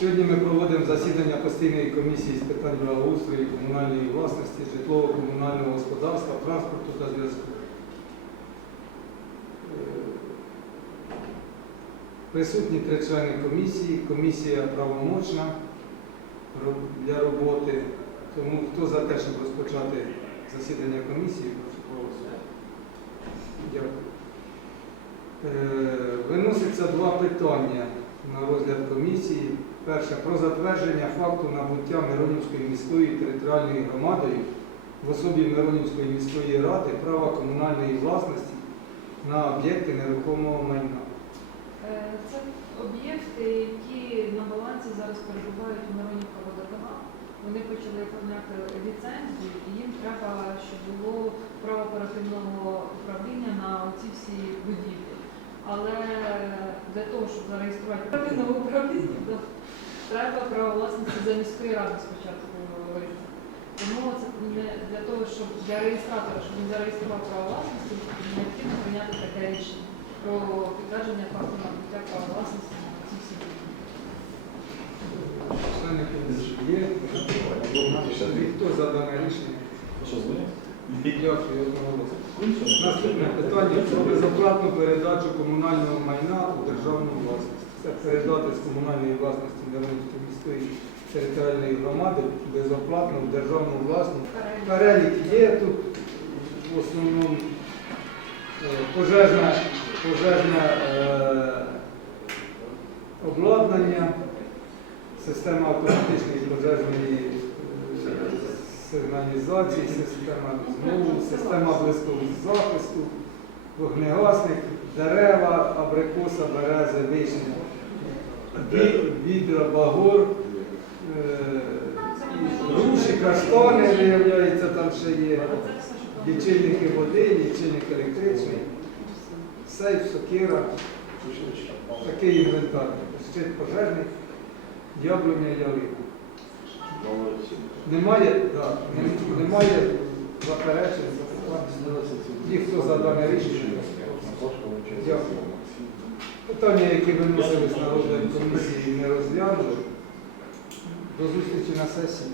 Сьогодні ми проводимо засідання постійної комісії з питань благоустрою, комунальної власності, житлово-комунального господарства, транспорту та зв'язку. Е, Присутні три члени комісії. Комісія правомочна для роботи. Тому хто за те, щоб розпочати засідання комісії, прошу проголосувати. Дякую. Е, Виноситься два питання на розгляд комісії. Перше про затвердження факту набуття Миронівської міської територіальної громадою в особі Миронівської міської ради права комунальної власності на об'єкти нерухомого майна. Е, Це об'єкти, які на балансі зараз перебувають у Миронівка водоканал. Вони почали оформляти ліцензію, і їм треба, щоб було право оперативного управління на ці всі будівлі. Але для того, щоб зареєструвати оперативного управління, треба право власності за міської ради спочатку говорити. Тому це для того, щоб для реєстратора, щоб він зареєстрував право власності, необхідно прийняти таке рішення про підтвердження факту набуття права власності на. Члени комісії є. Хто за дане рішення? Наступне питання про безоплатну передачу комунального майна у державну власність. Це передати з комунальної власності Миронівської міської територіальної громади безоплатно в державну власність. Перелік є тут в основному пожежне, пожежне обладнання, система автоматичної пожежної е, сигналізації, система знову, система близького захисту, вогнегасник, дерева, абрикоса, берези, вишня, відра, багор, е, груші, каштани, виявляється, там ще є. Лічильники води, лічильник електричний, сейф, сокира, такий інвентар. Щит пожежний, яблуня, ялинка. Немає, да, не- немає заперечень, запитань. Ті, хто за рішення. Дякую. Питання, які виносились на розгляд комісії, не розглянули. До зустрічі на сесії.